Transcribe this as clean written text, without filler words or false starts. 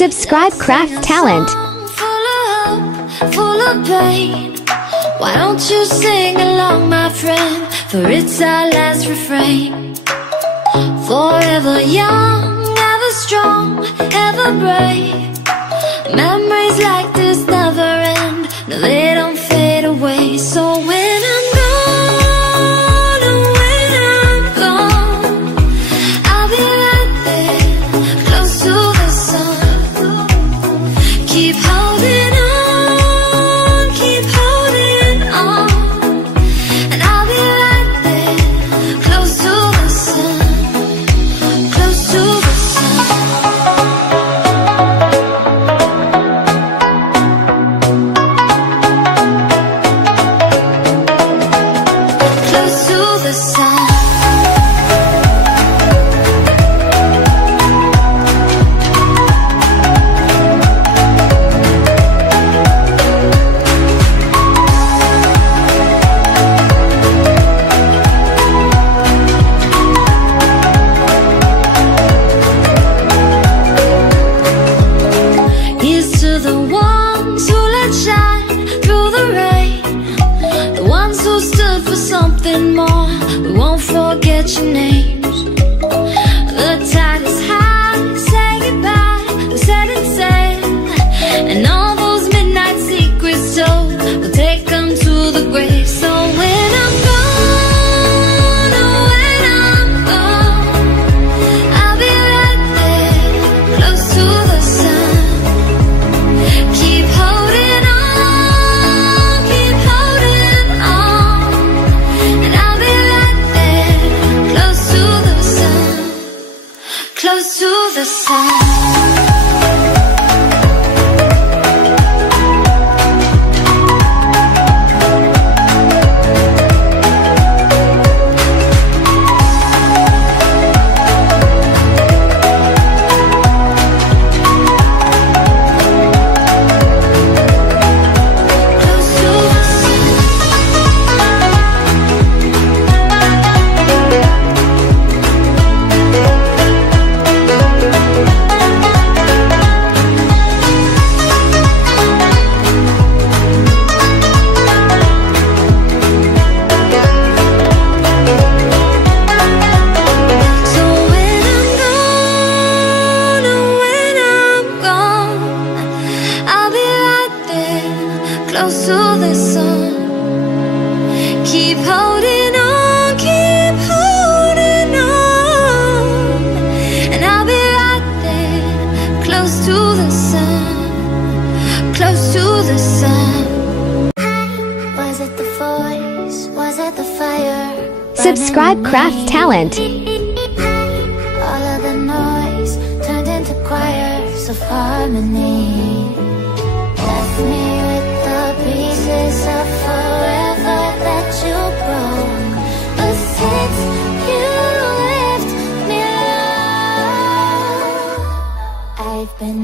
Subscribe Craft Talent. Full of hope, full of pain. Why don't you sing along, my friend? For it's our last refrain. Forever young, ever strong, ever brave. Memories like this never end. No, they don't fade away. So when I'm gone, oh, when I'm gone, I'll be right there, close to the sun. Keep holding on, keep holding on. And I'll be right there, close to the sun, close to the sun. Close to the sun. Here's to the ones who let shine through the rain, the ones who stood for something more. We won't forget your names. The tide is high, say goodbye, we set it sail, and all those midnight secrets told, we'll take them to the grave. So when I'm gone, oh, when I'm gone, I'll be right there, close to the sun. Keep holding on, keep holding on. And I'll be right there, close to the sun, close to the sun. Close to the sun. So when I'm gone, oh, when I'm gone, I'll be right there, close to the sun. Keep holding on, keep holding on. And I'll be right there, close to the sun, close to the sun. Was it the voice? Was it the fire? Subscribe Craft Talent. All of the noise turned into choirs of harmony. Left me with the pieces of forever that you broke. But since you left me alone, I've been